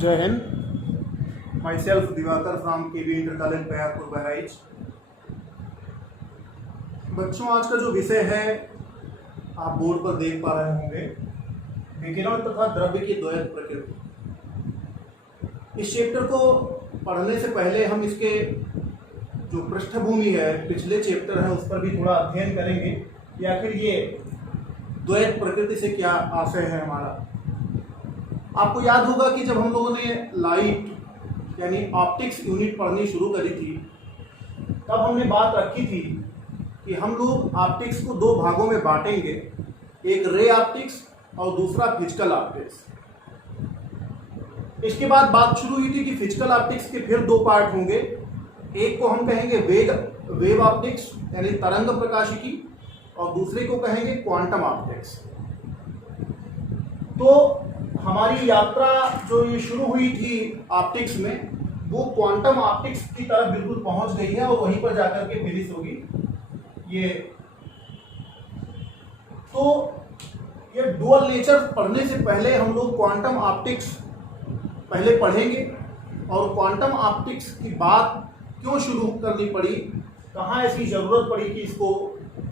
जय Hind. Myself Diwakar from KV inter college Bayarpur Bahraich. बच्चों, आज का जो विषय है आप बोर्ड पर देख पा रहे होंगे, विकिरण तथा द्रव्य की द्वैत प्रकृति। इस चैप्टर को पढ़ने से पहले हम इसके जो पृष्ठभूमि है, पिछले चैप्टर है, उस पर भी थोड़ा अध्ययन करेंगे कि आखिर ये द्वैत प्रकृति से क्या आशय है हमारा। आपको याद होगा कि जब हम लोगों ने लाइट यानी ऑप्टिक्स यूनिट पढ़नी शुरू करी थी, तब हमने बात रखी थी कि हम लोग ऑप्टिक्स को दो भागों में बांटेंगे, एक रे ऑप्टिक्स और दूसरा फिजिकल ऑप्टिक्स। इसके बाद बात शुरू हुई थी कि फिजिकल ऑप्टिक्स के फिर दो पार्ट होंगे, एक को हम कहेंगे वेव ऑप्टिक्स यानी तरंग प्रकाशिकी, और दूसरे को कहेंगे क्वांटम ऑप्टिक्स। तो हमारी यात्रा जो ये शुरू हुई थी ऑप्टिक्स में, वो क्वांटम ऑप्टिक्स की तरफ बिल्कुल पहुंच गई है और वहीं पर जाकर के फिनिश होगी। ये डुअल नेचर पढ़ने से पहले हम लोग क्वांटम ऑप्टिक्स पहले पढ़ेंगे, और क्वांटम ऑप्टिक्स की बात क्यों शुरू करनी पड़ी, कहाँ ऐसी जरूरत पड़ी कि इसको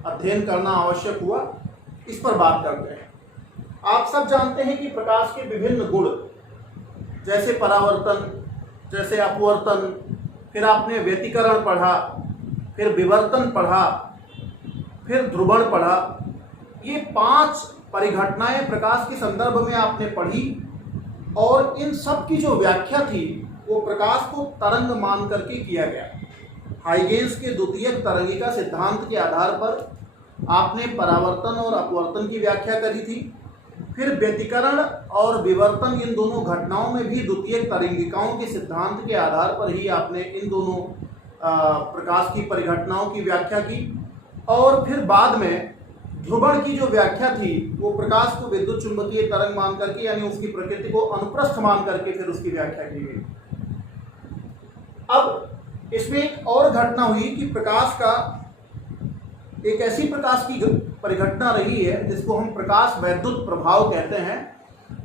अध्ययन करना आवश्यक हुआ, इस पर बात करते हैं। आप सब जानते हैं कि प्रकाश के विभिन्न गुण, जैसे परावर्तन, जैसे अपवर्तन, फिर आपने व्यतिकरण पढ़ा, फिर विवर्तन पढ़ा, फिर ध्रुवण पढ़ा, ये 5 परिघटनाएं प्रकाश के संदर्भ में आपने पढ़ी, और इन सब की जो व्याख्या थी वो प्रकाश को तरंग मान करके किया गया। हाइगेंस के द्वितीयक तरंगिका सिद्धांत के आधार पर आपने परावर्तन और अपवर्तन की व्याख्या करी थी। फिर व्यतिकरण और विवर्तन, इन दोनों घटनाओं में भी द्वितीयक तरंगिकाओं के सिद्धांत के आधार पर ही आपने इन दोनों प्रकाश की परिघटनाओं की व्याख्या की। और फिर बाद में ध्रुवण की जो व्याख्या थी वो प्रकाश को विद्युत चुंबकीय तरंग मान करके, यानी उसकी प्रकृति को अनुप्रस्थ मान करके फिर उसकी व्याख्या की गई। अब इसमें एक और घटना हुई कि प्रकाश का एक ऐसी प्रकाश की परिघटना रही है जिसको हम प्रकाश वैद्युत प्रभाव कहते हैं।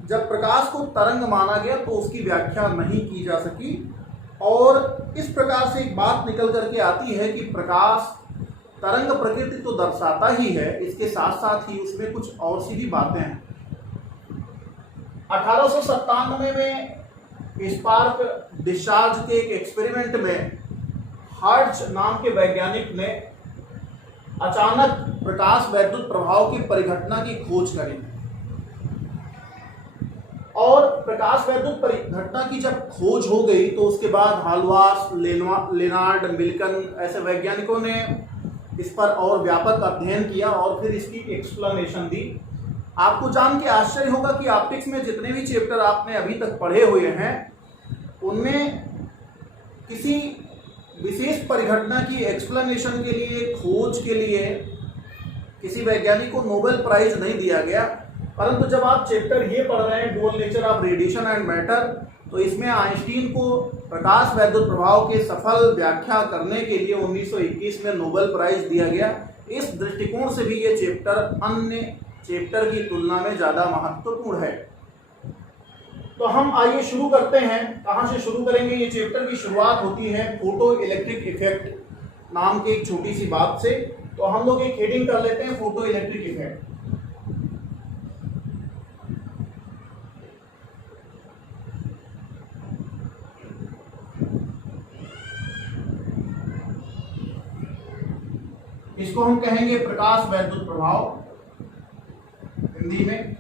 जब प्रकाश को तरंग माना गया तो उसकी व्याख्या नहीं की जा सकी, और इस प्रकार से एक बात निकल करके आती है कि प्रकाश तरंग प्रकृति तो दर्शाता ही है, इसके साथ साथ ही उसमें कुछ और सी भी बातें हैं। 1897 में स्पार्क डिस्चार्ज के एक एक्सपेरिमेंट में हर्ट्ज नाम के वैज्ञानिक ने अचानक प्रकाश वैद्युत प्रभाव की परिघटना की खोज करी, और प्रकाश वैद्युत परिघटना की जब खोज हो गई तो उसके बाद हाल्वार्स, लेनार्ड, मिल्कन ऐसे वैज्ञानिकों ने इस पर और व्यापक अध्ययन किया और फिर इसकी एक्सप्लेनेशन दी। आपको जान के आश्चर्य होगा कि ऑप्टिक्स में जितने भी चैप्टर आपने अभी तक पढ़े हुए हैं, उनमें किसी विशेष परिघटना की एक्सप्लेनेशन के लिए, खोज के लिए किसी वैज्ञानिक को नोबेल प्राइज नहीं दिया गया। परंतु जब आप चैप्टर ये पढ़ रहे हैं, dual nature of radiation and matter, तो इसमें आइंस्टीन को प्रकाश वैद्युत प्रभाव के सफल व्याख्या करने के लिए 1921 में नोबेल प्राइज दिया गया। इस दृष्टिकोण से भी ये चैप्टर अन्य चैप्टर की तुलना में ज़्यादा महत्वपूर्ण है। तो हम आइए शुरू करते हैं। कहाँ से शुरू करेंगे? ये चैप्टर की शुरुआत होती है फोटो इलेक्ट्रिक इफेक्ट नाम की एक छोटी सी बात से। तो हम लोग एक हेडिंग कर लेते हैं, फोटो इलेक्ट्रिक इफेक्ट। इसको हम कहेंगे प्रकाश वैद्युत प्रभाव हिंदी में।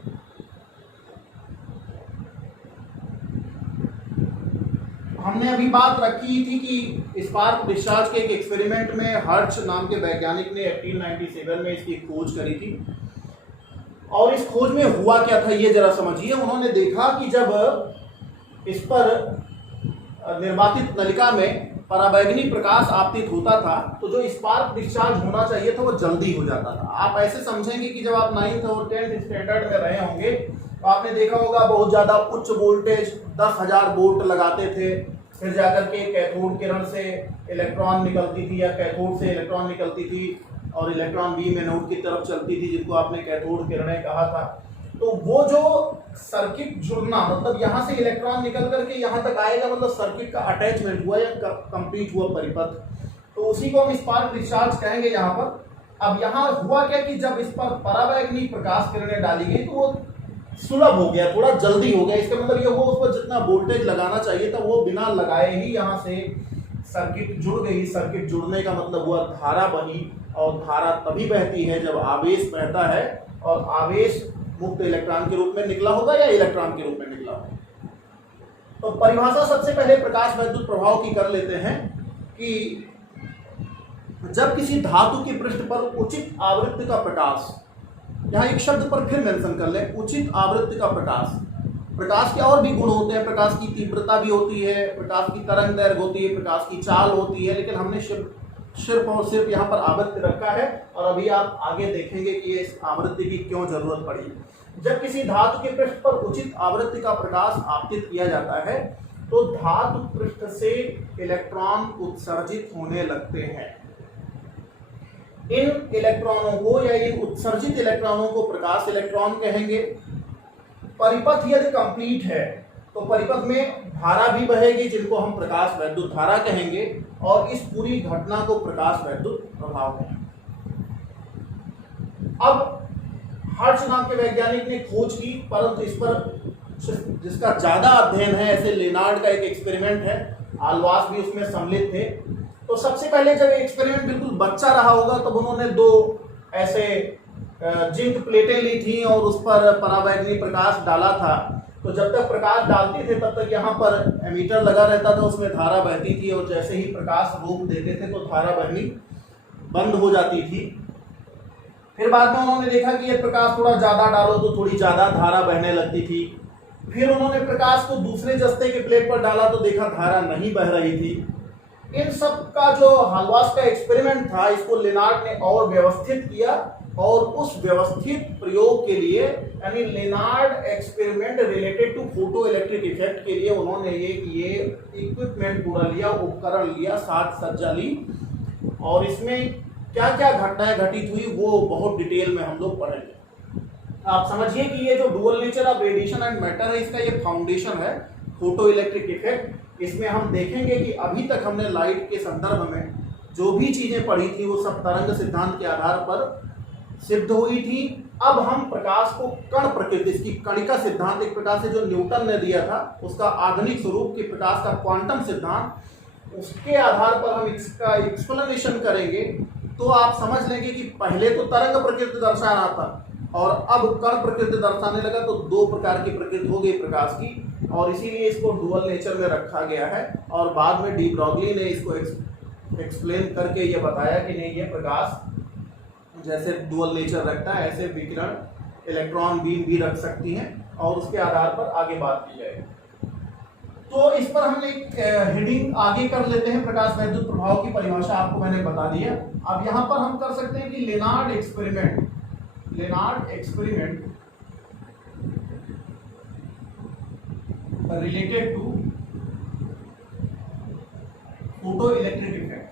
हमने अभी बात रखी थी कि स्पार्क डिस्चार्ज के एक एक्सपेरिमेंट में हर्ट्ज नाम के वैज्ञानिक ने 1897 में इसकी खोज करी थी। और इस खोज में हुआ क्या था ये जरा समझिए। उन्होंने देखा कि जब इस पर निर्वातित नलिका में पराबैंगनी प्रकाश आपतित होता था तो जो स्पार्क डिस्चार्ज होना चाहिए था वो जल्दी हो जाता था। आप ऐसे समझेंगे कि जब आप 9th और 10th स्टैंडर्ड में रहे होंगे तो आपने देखा होगा बहुत ज़्यादा उच्च वोल्टेज 10,000 वोल्ट लगाते थे, फिर जाकर के कैथोड किरण से इलेक्ट्रॉन निकलती थी या कैथोड से इलेक्ट्रॉन निकलती थी और इलेक्ट्रॉन बीम एनोड की तरफ चलती थी, जिनको आपने कैथोड किरणें कहा था। तो वो जो सर्किट जुड़ना, मतलब यहाँ से इलेक्ट्रॉन निकल करके यहाँ तक आएगा, मतलब सर्किट का अटैचमेंट हुआ या कंप्लीट हुआ परिपथ, तो उसी को हम स्पार्क डिस्चार्ज कहेंगे यहाँ पर। अब यहाँ हुआ क्या कि जब इस पर पराबैंगनी प्रकाश किरणें डाली गई तो वो सुलभ हो गया, थोड़ा जल्दी हो गया। इसका मतलब ये वो उस पर जितना वोल्टेज लगाना चाहिए था वो बिना लगाए ही यहाँ से सर्किट जुड़ गई। सर्किट जुड़ने का मतलब हुआ धारा बही, और धारा तभी बहती है जब आवेश बहता है, और आवेश मुक्त इलेक्ट्रॉन के रूप में निकला होगा या इलेक्ट्रॉन के रूप में निकला होगा। तो परिभाषा सबसे पहले प्रकाश वैद्युत प्रभाव की कर लेते हैं कि जब किसी धातु के पृष्ठ पर उचित आवृत्ति का प्रकाश, यहाँ एक शब्द पर फिर मेंशन कर लें, उचित आवृत्ति का प्रकाश। प्रकाश के और भी गुण होते हैं, प्रकाश की तीव्रता भी होती है, प्रकाश की तरंग दैर्घ्य होती है, प्रकाश की चाल होती है, लेकिन हमने सिर्फ और सिर्फ यहाँ पर आवृत्ति रखा है। और अभी आप आगे देखेंगे कि इस आवृत्ति की क्यों जरूरत पड़ी। जब किसी धातु के पृष्ठ पर उचित आवृत्ति का प्रकाश आपतित किया जाता है तो धातु पृष्ठ से इलेक्ट्रॉन उत्सर्जित होने लगते हैं। इन इलेक्ट्रॉनों को या इन उत्सर्जित इलेक्ट्रॉनों को प्रकाश इलेक्ट्रॉन कहेंगे। परिपथ यदि कंप्लीट है तो परिपथ में धारा भी बहेगी जिनको हम प्रकाश वैद्युत धारा कहेंगे, और इस पूरी घटना को प्रकाश वैद्युत प्रभाव कहेंगे। अब हर्ट्ज नाम के वैज्ञानिक ने खोज की, परंतु इस पर जिसका ज्यादा अध्ययन है, ऐसे लेनार्ड का एक एक्सपेरिमेंट है, आलवास भी उसमें सम्मिलित थे। तो सबसे पहले जब एक्सपेरिमेंट बिल्कुल बच्चा रहा होगा तब उन्होंने 2 ऐसे जिंक प्लेटें ली थी और उस पर पराबैंगनी प्रकाश डाला था। तो जब तक प्रकाश डालते थे तब तक यहाँ पर एमीटर लगा रहता था, उसमें धारा बहती थी, और जैसे ही प्रकाश रोक देते थे तो धारा बहनी बंद हो जाती थी। फिर बाद में उन्होंने देखा कि ये प्रकाश थोड़ा ज्यादा डालो तो थोड़ी ज्यादा धारा बहने लगती थी। फिर उन्होंने प्रकाश को दूसरे जस्ते के प्लेट पर डाला तो देखा धारा नहीं बह रही थी। इन सब का जो हालवास का एक्सपेरिमेंट था, इसको लेनार्ड ने और व्यवस्थित किया, और उस व्यवस्थित प्रयोग के लिए, यानी Lenard experiment related to photoelectric effect के लिए उन्होंने ये इक्विपमेंट पूरा लिया, उपकरण लिया, साज सज्जा ली, और इसमें क्या क्या घटनाएं घटित हुई वो बहुत डिटेल में हम लोग पढ़ेंगे। आप समझिए कि ये जो dual nature of radiation and matter है, इसका ये फाउंडेशन है फोटो इलेक्ट्रिक इफेक्ट। इसमें हम देखेंगे कि अभी तक हमने लाइट के संदर्भ में जो भी चीजें पढ़ी थी वो सब तरंग सिद्धांत के आधार पर सिद्ध हुई थी। अब हम प्रकाश को कण प्रकृति, इसकी कणिका सिद्धांत, एक प्रकार से जो न्यूटन ने दिया था उसका आधुनिक स्वरूप के प्रकाश का क्वांटम सिद्धांत, उसके आधार पर हम इसका एक्सप्लेनेशन करेंगे। तो आप समझ लेंगे कि पहले तो तरंग प्रकृति दर्शा रहा था और अब कण प्रकृति दर्शाने लगा, तो 2 प्रकार की प्रकृति हो गई प्रकाश की, और इसीलिए इसको डुअल नेचर में रखा गया है। और बाद में डी ब्रॉगली ने इसको एक्सप्लेन करके ये बताया कि नहीं, ये प्रकाश जैसे डुअल नेचर रखता है ऐसे विकिरण इलेक्ट्रॉन बीम भी रख सकती हैं, और उसके आधार पर आगे बात की जाएगी। तो इस पर हम एक हेडिंग आगे कर लेते हैं। प्रकाश वैद्युत प्रभाव की परिभाषा आपको मैंने बता दी है। अब यहाँ पर हम कर सकते हैं कि Lenard experiment related to photoelectric effect.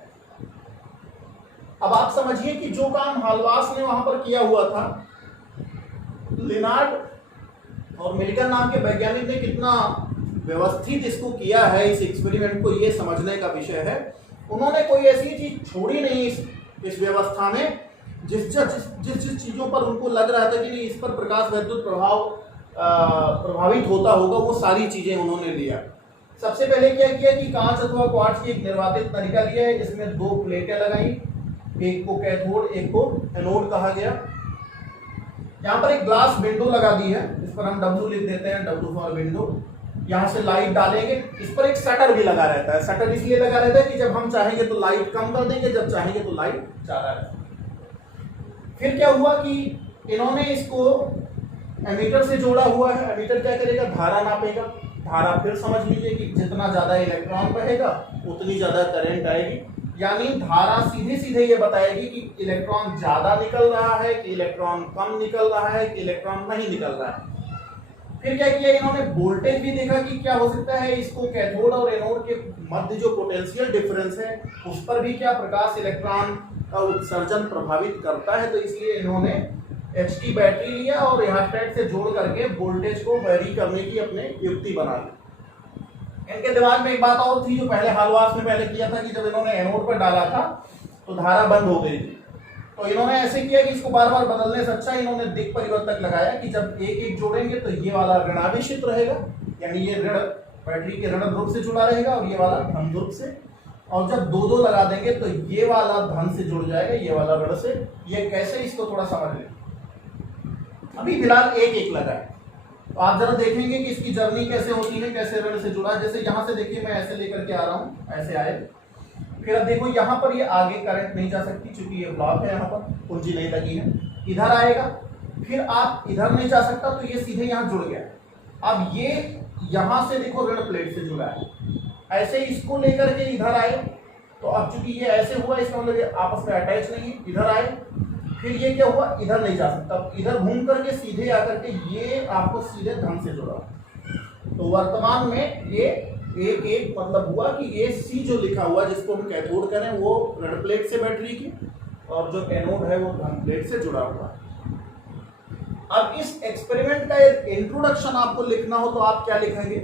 अब आप समझिए कि जो काम हालवास ने वहां पर किया हुआ था, लेनार्ड और मिल्टन नाम के वैज्ञानिक ने कितना व्यवस्थित इसको किया है, इस एक्सपेरिमेंट को, ये समझने का विषय है। उन्होंने कोई ऐसी चीज छोड़ी नहीं इस व्यवस्था में जिस चीजों पर उनको लग रहा था कि नहीं इस पर प्रकाश वैद्युत प्रभाव प्रभावित होता होगा, वो सारी चीजें उन्होंने लिया। सबसे पहले क्या किया कि कांच अथवा क्वार्ट्ज की एक निर्वातित तरीका लिया है, इसमें 2 प्लेटें लगाई, एक को कैथोड एक को एनोड कहा गया। यहाँ पर एक ग्लास विंडो लगा दी है, इस पर हम W लिख देते हैं, W फॉर विंडो। यहाँ से लाइट डालेंगे, इस पर एक शटर भी लगा रहता है। शटर इसलिए लगा रहता है कि जब हम चाहेंगे तो लाइट कम कर देंगे, जब चाहेंगे तो लाइट ज्यादा रहेगा। फिर क्या हुआ कि इन्होंने इसको एमीटर से जोड़ा हुआ है। एमीटर क्या करेगा, धारा नापेगा। धारा फिर समझ लीजिए कि जितना ज्यादा इलेक्ट्रॉन बहेगा उतनी ज्यादा करंट आएगी, यानी धारा सीधे सीधे ये बताएगी कि इलेक्ट्रॉन ज्यादा निकल रहा है कि इलेक्ट्रॉन कम निकल रहा है कि इलेक्ट्रॉन नहीं निकल रहा है। फिर क्या किया इन्होंने, वोल्टेज भी देखा कि क्या हो सकता है इसको कैथोड और एनोड के मध्य जो पोटेंशियल डिफरेंस है उस पर भी क्या प्रकाश इलेक्ट्रॉन का उत्सर्जन प्रभावित करता है। तो इसलिए इन्होंने HT बैटरी लिया और रिहास्टेट से जोड़ करके वोल्टेज को वेरी करने की अपने युक्ति बना ली। इनके दिमाग में एक बात और थी जो पहले हालवास में पहले किया था कि जब इन्होंने एनोड पर डाला था तो धारा बंद हो गई थी, तो इन्होंने ऐसे किया कि इसको बार बार बदलने से अच्छा इन्होंने दिक् परिवर्तक लगाया कि जब एक एक जोड़ेंगे तो ये वाला ऋणावेशित रहेगा, यानी ये ऋण बैटरी के ऋण ध्रुव से जुड़ा रहेगा और ये वाला धन ध्रुव से, और जब दो दो लगा देंगे तो ये वाला धन से जुड़ जाएगा, ये वाला ऋण से। ये कैसे, इसको थोड़ा समझ लें। अभी फिलहाल एक एक लगा है, तो आप जरा देखेंगे कि इसकी जर्नी कैसे होती है, कैसे ऋण से जुड़ा है। जैसे यहाँ से देखिए मैं ऐसे लेकर के आ रहा हूँ, ऐसे आए, फिर अब देखो यहाँ पर ये आगे करंट नहीं जा सकती क्योंकि ये ब्लॉक है, यहाँ पर कुंजी नहीं लगी है। इधर आएगा, फिर आप इधर नहीं जा सकता तो ये सीधे यहाँ जुड़ गया। अब ये यहाँ से देखो ऋण प्लेट से जुड़ा है, ऐसे इसको लेकर के इधर आए, तो अब चूंकि ये ऐसे हुआ इसका मतलब आपस में अटैच नहीं, इधर आए, फिर ये क्या हुआ, इधर नहीं जा सकता, इधर घूम करके सीधे आकर के ये आपको सीधे धन से जुड़ा। तो वर्तमान में ये एक एक मतलब हुआ कि ये सी जो लिखा हुआ जिसको हम कैथोड करें वो ऋण प्लेट से बैटरी की, और जो एनोड है वो धन प्लेट से जुड़ा हुआ है। अब इस एक्सपेरिमेंट का एक इंट्रोडक्शन आपको लिखना हो तो आप क्या लिखेंगे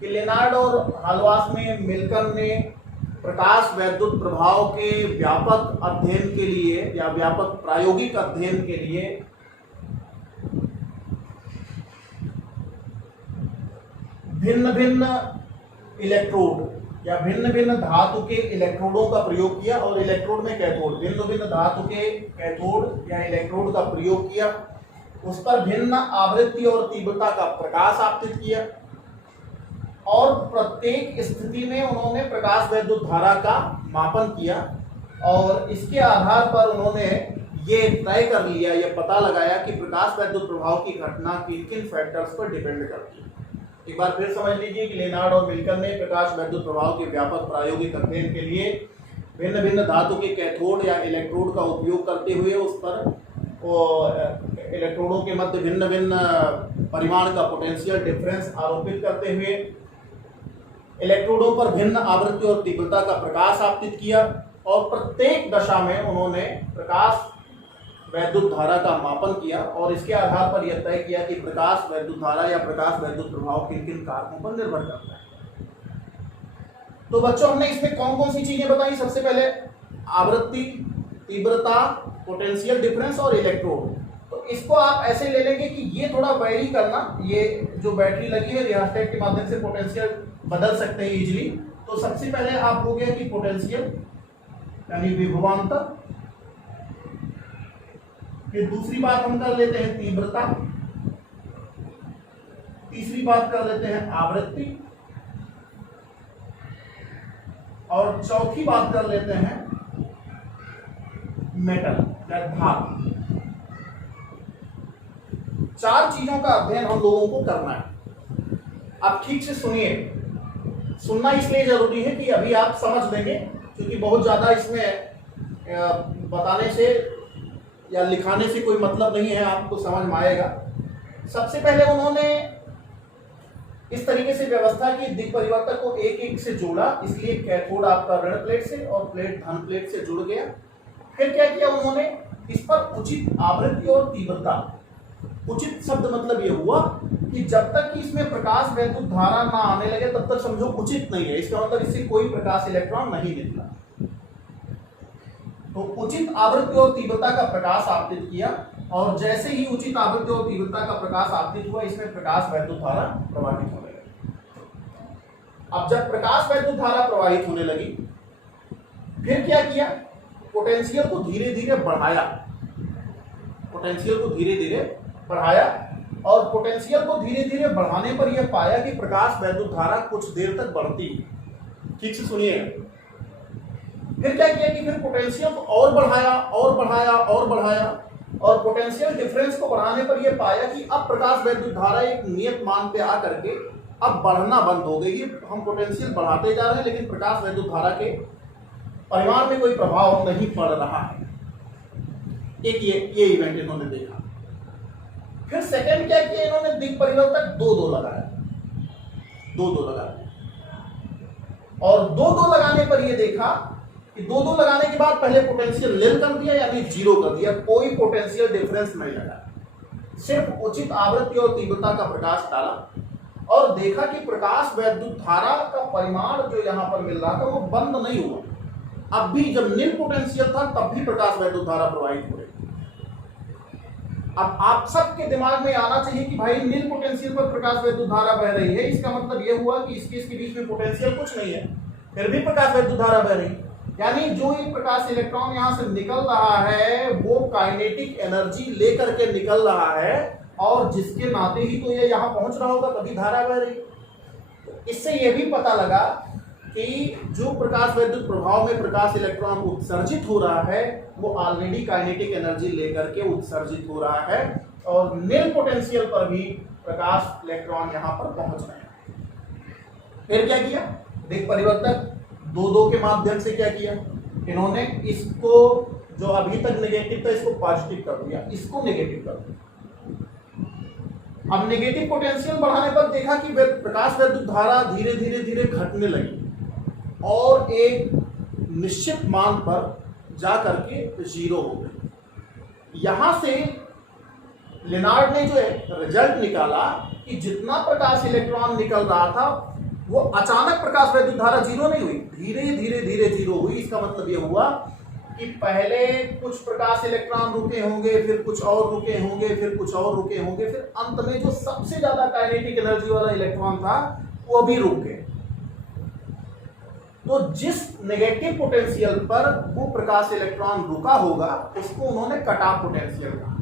कि लेनार्ड और हालवास में मिलकर ने प्रकाश वैद्युत प्रभाव के व्यापक अध्ययन के लिए या व्यापक प्रायोगिक अध्ययन के लिए भिन्न भिन्न इलेक्ट्रोड या भिन्न भिन्न धातु के इलेक्ट्रोडों का प्रयोग किया, और इलेक्ट्रोड में कैथोड, भिन्न भिन्न धातु के कैथोड या इलेक्ट्रोड का प्रयोग किया, उस पर भिन्न आवृत्ति और तीव्रता का प्रकाश आपतित किया, और प्रत्येक स्थिति में उन्होंने प्रकाश वैद्युत धारा का मापन किया, और इसके आधार पर उन्होंने ये तय कर लिया, ये पता लगाया कि प्रकाश वैद्युत प्रभाव की घटना किन किन फैक्टर्स पर डिपेंड करती है। एक बार फिर समझ लीजिए कि लेनार्ड और मिलकर ने प्रकाश वैद्युत प्रभाव के व्यापक प्रायोगिक अध्ययन के लिए भिन्न भिन्न धातु के कैथोड या इलेक्ट्रोड का उपयोग करते हुए उस पर इलेक्ट्रोडों के मध्य भिन्न भिन्न परिमाण का पोटेंशियल डिफरेंस आरोपित करते हुए इलेक्ट्रोडों पर भिन्न आवृत्ति और तीव्रता का प्रकाश आपतित किया, और प्रत्येक दशा में उन्होंने प्रकाश वैद्युत धारा का मापन किया, और इसके आधार पर यह तय किया कि प्रकाश वैद्युत धारा या प्रकाश वैद्युत प्रभाव किन किन कारकों पर निर्भर करता है। तो बच्चों हमने इसमें कौन कौन सी चीजें बताई। सबसे पहले आवृत्ति, तीव्रता, पोटेंशियल डिफरेंस और इलेक्ट्रोड। तो इसको आप ऐसे ले लेंगे कि ये थोड़ा वेरी करना, ये जो बैटरी लगी है रिहास्टेट के माध्यम से पोटेंशियल बदल सकते हैं इजीली। तो सबसे पहले आप हो गया कि पोटेंशियल यानी विभवांतर, फिर दूसरी बात हम कर लेते हैं तीव्रता, तीसरी बात कर लेते हैं आवृत्ति, और चौथी बात कर लेते हैं मेटल या धातु। चार चीजों का अध्ययन हम लोगों को करना है। आप ठीक से सुनिए, सुनना इसलिए जरूरी है कि अभी आप समझ लेंगे, क्योंकि बहुत ज्यादा इसमें बताने से या लिखाने से कोई मतलब नहीं है, आपको समझ में आएगा। सबसे पहले उन्होंने इस तरीके से व्यवस्था की, दिक् परिवर्तक को एक एक से जोड़ा, इसलिए कैथोड आपका ऋण प्लेट से और प्लेट धन प्लेट से जुड़ गया। फिर क्या किया उन्होंने, इस पर उचित आवृत्ति और तीव्रता, उचित शब्द मतलब ये हुआ कि जब तक कि इसमें प्रकाश वैद्युत धारा ना आने लगे तब तक समझो उचित नहीं है, इसका मतलब इससे कोई प्रकाश इलेक्ट्रॉन नहीं निकला। तो उचित आवृत्ति और तीव्रता का प्रकाश आपतित किया, और जैसे ही उचित आवृत्ति और तीव्रता का प्रकाश आपतित हुआ इसमें प्रकाश वैद्युत धारा प्रवाहित होने लगी। अब जब प्रकाश वैद्युत धारा प्रवाहित होने लगी, फिर क्या किया, पोटेंशियल को धीरे धीरे बढ़ाया, पोटेंशियल को धीरे धीरे बढ़ाया, और पोटेंशियल को धीरे धीरे बढ़ाने पर यह पाया कि प्रकाश वैद्युत धारा कुछ देर तक बढ़ती है। ठीक से सुनिए। फिर क्या किया कि फिर पोटेंशियल को और बढ़ाया और बढ़ाया और बढ़ाया, और पोटेंशियल डिफरेंस को बढ़ाने पर यह पाया कि अब प्रकाश वैद्युत धारा एक नियत मान पे आकर के अब बढ़ना बंद हो गई है। हम पोटेंशियल बढ़ाते जा रहे हैं लेकिन प्रकाश वैद्युत धारा के परिमाण में कोई प्रभाव नहीं पड़ रहा है। एक ये इवेंट इन्होंने देखा। फिर सेकंड क्या किया इन्होंने, दिक् परिवर्तक दो दो लगाया, दो दो लगाया, और दो दो लगाने पर यह देखा कि दो दो लगाने के बाद पहले पोटेंशियल निल कर दिया यानी जीरो कर दिया, कोई पोटेंशियल डिफरेंस नहीं लगा, सिर्फ उचित आवृत्ति और तीव्रता का प्रकाश डाला और देखा कि प्रकाश वैद्युत धारा का परिमाण जो यहां पर मिल रहा था वो बंद नहीं हुआ। अब भी जब निल पोटेंशियल था तब भी प्रकाश वैद्युत धारा प्रवाहित हो रही। अब आप सबके दिमाग में आना चाहिए कि भाई निल पोटेंशियल पर प्रकाश वैद्युत धारा बह रही है, इसका मतलब यह हुआ कि इसके बीच में पोटेंशियल कुछ नहीं है, फिर भी प्रकाश वैद्युत धारा बह रही है। यानी जो ये प्रकाश इलेक्ट्रॉन यहां से निकल रहा है वो काइनेटिक एनर्जी लेकर के निकल रहा है और जिसके नाते ही तो ये यहां पहुंच रहा होगा तभी धारा बह रही। इससे ये भी पता लगा कि जो प्रकाश वैद्युत प्रभाव में प्रकाश इलेक्ट्रॉन उत्सर्जित हो रहा है वो ऑलरेडी काइनेटिक एनर्जी लेकर के उत्सर्जित हो रहा है और निल पोटेंशियल पर भी प्रकाश इलेक्ट्रॉन यहां पर पहुंच रहे हैं। फिर क्या किया, दिक् परिवर्तक दो दो के माध्यम से क्या किया, इन्होंने इसको जो अभी तक नेगेटिव था इसको पॉजिटिव कर दिया, इसको नेगेटिव कर दिया। अब नेगेटिव पोटेंशियल बढ़ाने पर देखा कि प्रकाश वैद्युत धारा धीरे धीरे धीरे घटने लगी और एक निश्चित मान पर जा करके जीरो हो गई। यहां से लेनार्ड ने जो रिजल्ट निकाला कि जितना प्रकाश इलेक्ट्रॉन निकल रहा था वो अचानक प्रकाश वैद्युत धारा जीरो नहीं हुई, धीरे धीरे धीरे जीरो हुई। इसका मतलब यह हुआ कि पहले कुछ प्रकाश इलेक्ट्रॉन रुके होंगे, फिर कुछ और रुके होंगे, फिर कुछ और रुके होंगे, फिर अंत में जो सबसे ज्यादा काइनेटिक एनर्जी वाला इलेक्ट्रॉन था वो भी रुक गए। तो जिस नेगेटिव पोटेंशियल पर वो प्रकाश इलेक्ट्रॉन रुका होगा उसको उन्होंने कट ऑफ पोटेंशियल कहा।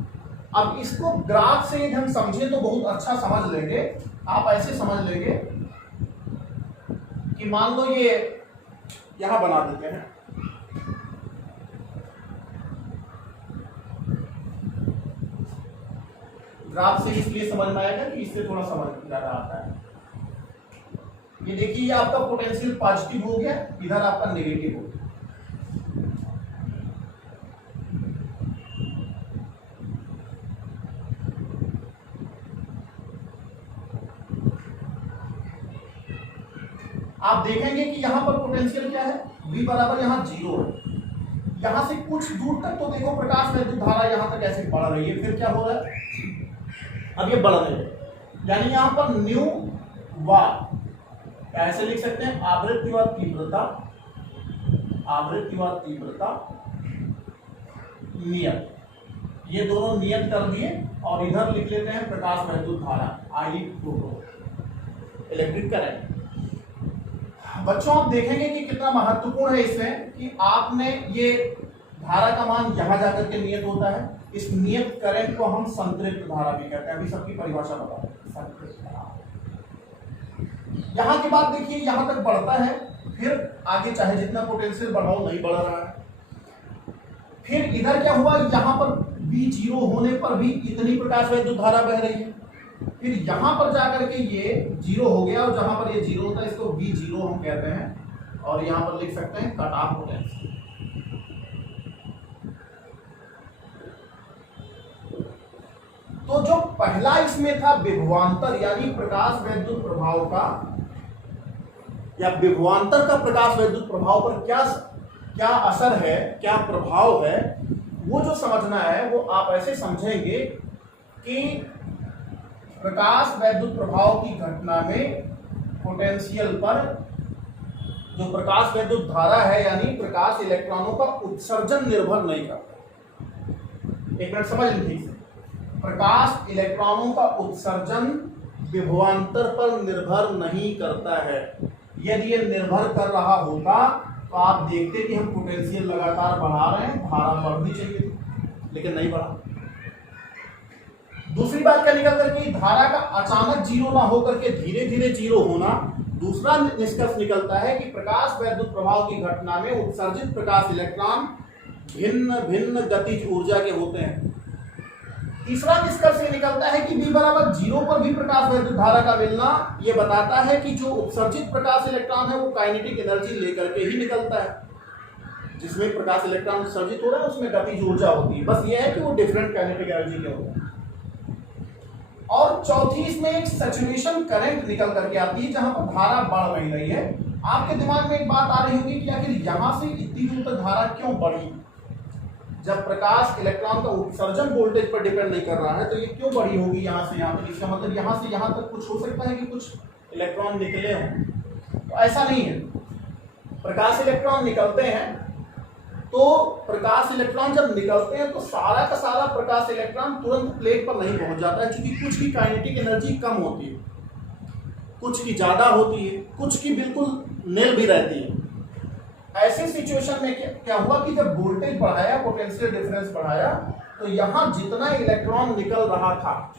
अब इसको ग्राफ से हम समझे तो बहुत अच्छा समझ लेंगे। आप ऐसे समझ लेंगे कि मान लो ये यहां बना देते हैं, ग्राफ से इसलिए समझ में आएगा कि इससे थोड़ा समझ ज्यादा आता है। ये देखिए ये आपका पोटेंशियल पॉजिटिव हो गया, इधर आपका नेगेटिव हो गया। आप देखेंगे कि यहां पर पोटेंशियल क्या है, V बराबर यहां जीरो है। यहां से कुछ दूर तक तो देखो प्रकाश वैद्युत धारा यहां तक ऐसे बढ़ रही है, फिर क्या हो रहा है, अब ये बढ़ रही है, यानी यहां पर न्यू वाट ऐसे लिख सकते हैं, आवृत्ति व तीव्रता, आवृत्ति व तीव्रता नियत, ये दोनों नियत कर दिए और इधर लिख लेते हैं प्रकाश वैद्युत धारा I इलेक्ट्रिक करंट। बच्चों आप देखेंगे कि कितना महत्वपूर्ण है इसमें कि आपने ये धारा का मान यहां जाकर के नियत होता है, इस नियत करंट को हम संतृप्त धारा भी कहते हैं। अभी सबकी परिभाषा बता दें, संतृप्त धारा। यहां के बाद देखिए यहां तक बढ़ता है, फिर आगे चाहे जितना पोटेंशियल बढ़ाओ नहीं बढ़ रहा है। फिर इधर क्या हुआ, यहां पर V जीरो होने पर भी इतनी प्रकाश वैद्युत धारा बह रही है। फिर यहां पर जाकर के ये जीरो हो गया और जहां पर ये जीरो होता है इसको V जीरो हम कहते हैं और यहां पर लिख सकते हैं कट ऑफ पोटेंशियल। तो जो पहला इसमें था विभवांतर यानी प्रकाश वैद्युत प्रभाव का या विभवांतर का प्रकाश वैद्युत प्रभाव पर क्या असर है, क्या प्रभाव है, वो जो समझना है वो आप ऐसे समझेंगे कि प्रकाश वैद्युत प्रभाव की घटना में पोटेंशियल पर जो प्रकाश वैद्युत धारा है यानी प्रकाश इलेक्ट्रॉनों का उत्सर्जन निर्भर नहीं करता। एक मिनट समझ लीजिए, प्रकाश इलेक्ट्रॉनों का उत्सर्जन विभवांतर पर निर्भर नहीं करता है। यदि ये निर्भर कर रहा होता तो आप देखते कि हम पोटेंशियल लगातार बढ़ा रहे हैं, धारा बढ़नी चाहिए थी, लेकिन नहीं बढ़ा। दूसरी बात क्या निकल करके धारा का अचानक जीरो ना होकर के धीरे धीरे जीरो होना। दूसरा निष्कर्ष निकलता है कि प्रकाश वैद्युत प्रभाव की घटना में उत्सर्जित प्रकाश इलेक्ट्रॉन भिन्न भिन्न गतिज ऊर्जा के होते हैं। तीसरा निष्कर्ष ये निकलता है कि V बराबर जीरो पर भी प्रकाश वैद्युत धारा का मिलना ये बताता है कि जो उत्सर्जित प्रकाश इलेक्ट्रॉन है वो काइनेटिक एनर्जी लेकर के ही निकलता है। जिसमें प्रकाश इलेक्ट्रॉन उत्सर्जित हो रहा है उसमें गतिज ऊर्जा होती है, बस ये है कि वो डिफरेंट काइनेटिक एनर्जी के होते हैं। और चौथी इसमें एक सैचुरेशन करंट निकल करके आती है जहां पर धारा बढ़ नहीं रही है। आपके दिमाग में एक बात आ रही होगी कि आखिर यहां से इतनी दूर तक धारा क्यों बढ़ी। जब प्रकाश इलेक्ट्रॉन का उत्सर्जन वोल्टेज पर डिपेंड नहीं कर रहा है तो ये क्यों बढ़ी होगी यहां से यहां तक। इसका मतलब यहां से यहां तक कुछ हो सकता है कि कुछ इलेक्ट्रॉन निकले हों, तो ऐसा नहीं है। प्रकाश इलेक्ट्रॉन निकलते हैं तो प्रकाश इलेक्ट्रॉन जब निकलते हैं तो सारा का सारा प्रकाश इलेक्ट्रॉन तुरंत प्लेट पर नहीं पहुंच जाता है, क्योंकि कुछ की काइनेटिक एनर्जी कम होती है, कुछ की ज्यादा होती है, कुछ की बिल्कुल निल भी रहती है। ऐसी सिचुएशन में क्या हुआ कि जब वोल्टेज बढ़ाया, पोटेंशियल डिफरेंस बढ़ाया, तो यहां जितना इलेक्ट्रॉन निकल रहा था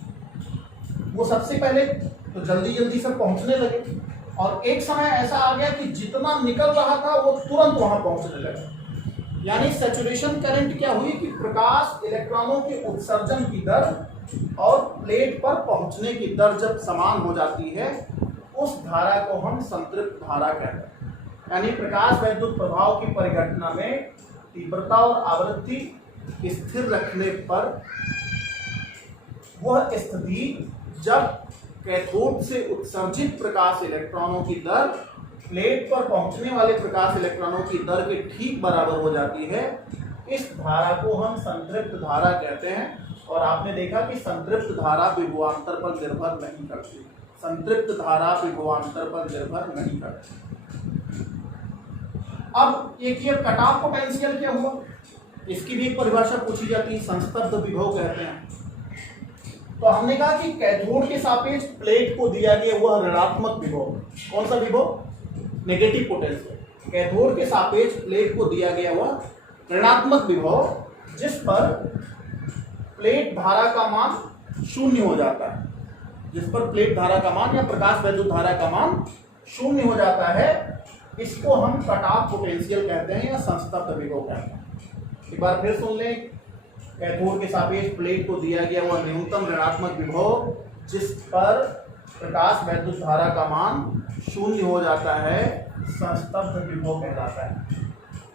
वो सबसे पहले तो जल्दी जल्दी से पहुंचने लगे, और एक समय ऐसा आ गया कि जितना निकल रहा था वो तुरंत वहां पहुंचने लगा। यानी सैचुरेशन करंट क्या हुई कि प्रकाश इलेक्ट्रॉनों के उत्सर्जन की दर और प्लेट पर पहुंचने की दर जब समान हो जाती है, उस धारा को हम संतृप्त धारा कहते हैं। यानी प्रकाश वैद्युत प्रभाव की परिघटना में तीव्रता और आवृत्ति स्थिर रखने पर वह स्थिति जब कैथोड से उत्सर्जित प्रकाश इलेक्ट्रॉनों की दर प्लेट पर पहुंचने वाले प्रकाश इलेक्ट्रॉनों की दर के ठीक बराबर हो जाती है, इस धारा को हम संतृप्त धारा कहते हैं। और आपने देखा कि संतृप्त धारा विभवांतर पर निर्भर नहीं करती, संतृप्त धारा विभवांतर पर निर्भर नहीं करती। अब एक ये कट ऑफ पोटेंशियल क्या हुआ, इसकी भी एक परिभाषा पूछी जाती है, संस्तब्ध विभव कहते हैं। तो हमने कहा कि कैथोड के सापेक्ष प्लेट को दिया गया वह ऋणात्मक विभव, कौन सा विभव, नेगेटिव पोटेंशियल। कैथोड के सापेक्ष प्लेट को दिया गया वह ऋणात्मक विभव जिस पर प्लेट धारा का मान शून्य हो जाता है, जिस पर प्लेट धारा का मान या प्रकाश वैद्युत धारा का मान शून्य हो जाता है, इसको हम कट ऑफ पोटेंशियल कहते हैं या संस्तब्ध विभव कहते हैं। एक बार फिर सुन लें, कैथोड के सापेक्ष प्लेट को दिया गया वह न्यूनतम ऋणात्मक विभव जिस पर प्रकाश वैद्युत धारा का मान शून्य हो जाता है, संस्तब्ध विभव कहलाता है।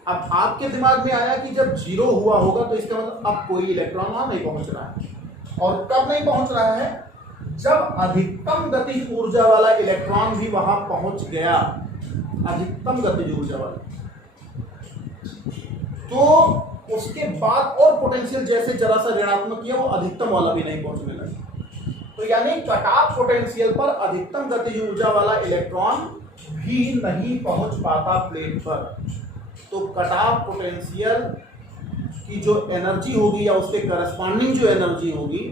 अब आपके दिमाग में आया कि जब जीरो हुआ होगा तो इसका मतलब अब कोई इलेक्ट्रॉन वहां नहीं पहुंच रहा है। और कब नहीं पहुंच रहा है, जब अधिकतम गतिज ऊर्जा वाला इलेक्ट्रॉन भी वहां पहुंच गया, अधिकतम गतिज ऊर्जा वाला, तो उसके बाद और पोटेंशियल जैसे जरा सा ऋणात्मक किया वो अधिकतम वाला भी नहीं पहुंचने लगा। तो यानी कट ऑफ पोटेंशियल पर अधिकतम गतिज ऊर्जा वाला इलेक्ट्रॉन भी नहीं पहुंच पाता प्लेट पर। तो कट ऑफ पोटेंशियल की जो एनर्जी होगी या उसके करस्पॉन्डिंग जो एनर्जी होगी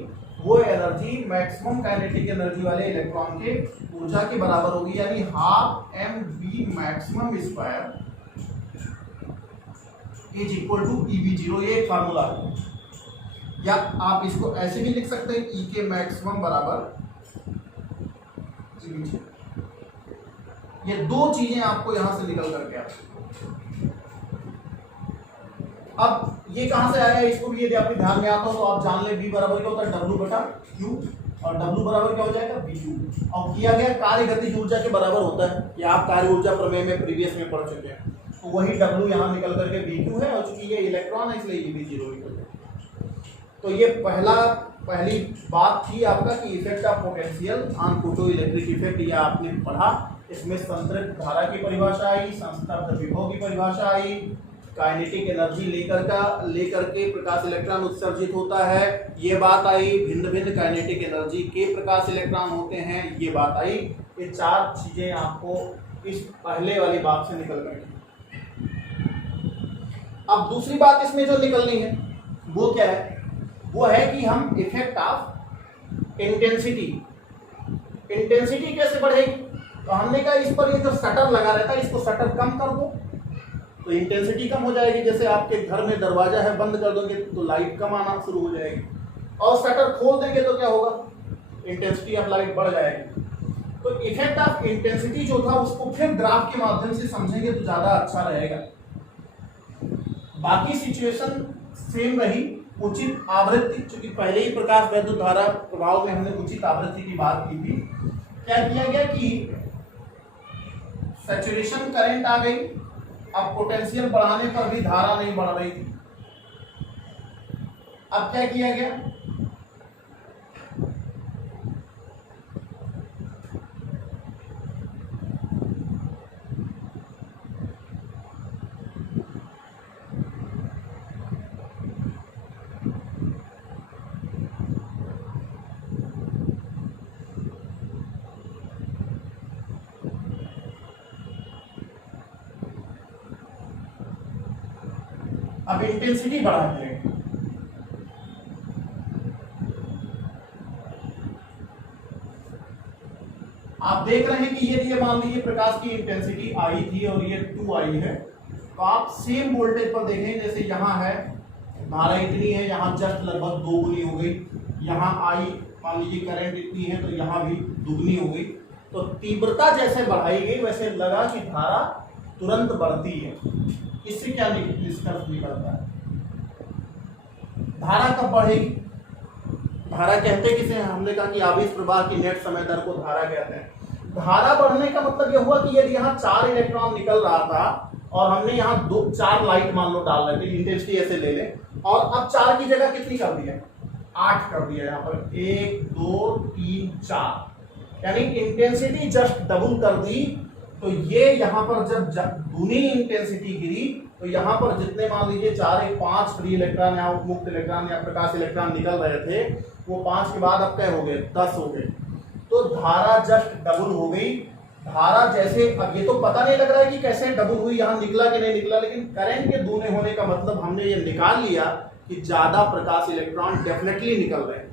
वो एनर्जी मैक्सिमम काइनेटिक एनर्जी वाले इलेक्ट्रॉन के ऊर्जा के बराबर होगी, यानी half mv maximum square is equal to EV0। ये एक फार्मूला है, या आप इसको ऐसे भी लिख सकते हैं E के मैक्सिमम बराबर EV0। ये दो चीजें आपको यहां से निकल करके आती। अब ये कहां से आया, इसको भी यदि आपके ध्यान में आता हो तो आप जान ले V बराबर क्या होता है W बटा Q, और W बराबर क्या हो जाएगा VQ। और किया गया कार्य गतिज ऊर्जा के बराबर होता है, ये आप कार्य ऊर्जा प्रमेय में प्रीवियस में पढ़ चुके हैं। तो वही W यहाँ निकल करके VQ है, और चूंकि ये इलेक्ट्रॉन है इसलिए EV0 निकल जाएगा। तो ये पहली बात थी आपका कि effect of potential on photo electric effect, ये आपने पढ़ा। इसमें संतृप्त धारा की परिभाषा आई, संस्तब्ध विभव की परिभाषा आई, काइनेटिक एनर्जी लेकर के प्रकाश इलेक्ट्रॉन उत्सर्जित होता है, ये बात आई। भिन्न भिन्न काइनेटिक एनर्जी के प्रकाश इलेक्ट्रॉन होते हैं, ये बात आई। ये चार चीजें आपको इस पहले वाली बात से निकल गई। अब दूसरी बात इसमें जो निकलनी है वो क्या है, वो है कि हम इफेक्ट ऑफ इंटेंसिटी कैसे बढ़ेगी। तो हमने कहा इस पर ये जो शटर लगा रहता है इसको शटर कम कर दो तो इंटेंसिटी कम हो जाएगी। जैसे आपके घर में दरवाजा है, बंद कर दोगे तो लाइट कम आना शुरू हो जाएगी, और शटर खोल देंगे तो क्या होगा, इंटेंसिटी ऑफ लाइट बढ़ जाएगी। तो इफेक्ट ऑफ इंटेंसिटी जो था उसको फिर ग्राफ के माध्यम से समझेंगे तो ज्यादा अच्छा रहेगा। बाकी सिचुएशन सेम रही, उचित आवृत्ति, क्योंकि पहले ही प्रकाश वैद्युत धारा प्रभाव में हमने उचित आवृत्ति की बात की थी। क्या किया गया कि सैचुरेशन करंट आ गई, अब पोटेंशियल बढ़ाने पर भी धारा नहीं बढ़ रही थी। अब क्या किया गया, अब इंटेंसिटी बढ़ाते हैं। आप देख रहे हैं कि ये मान लीजिए प्रकाश की इंटेंसिटी आई थी और ये 2 आई है, तो आप सेम वोल्टेज पर देखें, जैसे यहाँ है धारा इतनी है, यहाँ जस्ट लगभग 2 गुनी हो गई, यहाँ आई मान लीजिए करंट इतनी है तो यहाँ भी दुगनी हो गई। तो तीव्रता जैसे बढ़ाई गई वैसे लगा कि धारा तुरंत बढ़ती है। इससे क्या निष्कर्ष निकलता है? धारा कब बढ़ेगी? धारा कहते किसे? हमने कहा कि आवेश प्रवाह की नेट समय दर को धारा कहते हैं। धारा बढ़ने का मतलब यह हुआ कि यदि यहाँ 4 इलेक्ट्रॉन निकल रहा था और हमने यहाँ 4 लाइट मान लो डाल रहे थे, इंटेंसिटी ऐसे ले ले, और अब 4 की जगह कितनी कर दिया? 8 कर दिया। यहाँ पर 1 2 3 4, यानी इंटेंसिटी जस्ट डबल कर दी। तो ये यहाँ पर जब दूनी इंटेंसिटी गिरी तो यहाँ पर जितने मान लीजिए 4 1 5 फ्री इलेक्ट्रॉन या मुक्त इलेक्ट्रॉन या प्रकाश इलेक्ट्रॉन निकल रहे थे, वो 5 के बाद अब क्या हो गए? 10 हो गए। तो धारा जस्ट डबल हो गई। धारा जैसे, अब ये तो पता नहीं लग रहा है कि कैसे डबल हुई, यहाँ निकला कि नहीं निकला, लेकिन करंट के दूने होने का मतलब हमने ये निकाल लिया कि ज्यादा प्रकाश इलेक्ट्रॉन डेफिनेटली निकल रहे हैं।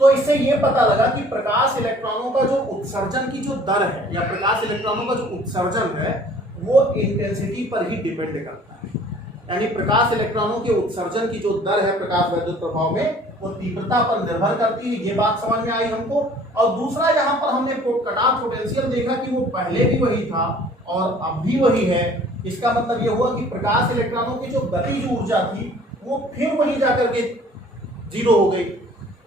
तो इससे ये पता लगा कि प्रकाश इलेक्ट्रॉनों का जो उत्सर्जन की जो दर है या प्रकाश इलेक्ट्रॉनों का जो उत्सर्जन है वो इंटेंसिटी पर ही डिपेंड करता है। यानी प्रकाश इलेक्ट्रॉनों के उत्सर्जन की जो दर है प्रकाश वैद्युत प्रभाव में, वो तीव्रता पर निर्भर करती है। ये बात समझ में आई हमको। और दूसरा, यहाँ पर हमने कट ऑफ पोटेंशियल देखा कि वो पहले भी वही था और अब भी वही है। इसका मतलब ये हुआ कि प्रकाश इलेक्ट्रॉनों की जो गतिज ऊर्जा थी वो फिर वही जाकर के 0 हो गई।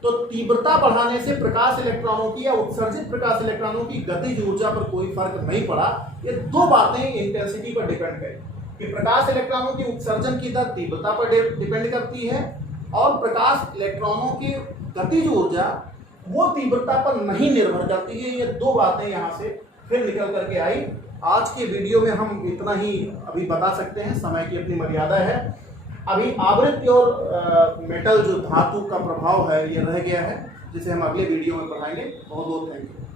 तो तीव्रता बढ़ाने से प्रकाश इलेक्ट्रॉनों की या उत्सर्जित प्रकाश इलेक्ट्रॉनों की गतिज ऊर्जा पर कोई फर्क नहीं पड़ा। ये 2 बातें इंटेंसिटी पर डिपेंड करें कि प्रकाश इलेक्ट्रॉनों की उत्सर्जन की दर तीव्रता पर डिपेंड करती है और प्रकाश इलेक्ट्रॉनों की गतिज ऊर्जा वो तीव्रता पर नहीं निर्भर करती है। ये 2 बातें यहाँ से फिर निकल करके आई। आज के वीडियो में हम इतना ही अभी बता सकते हैं, समय की अपनी मर्यादा है। अभी आवृत्ति और मेटल जो धातु का प्रभाव है ये रह गया है, जिसे हम अगले वीडियो में पढ़ाएंगे। बहुत बहुत थैंक यू।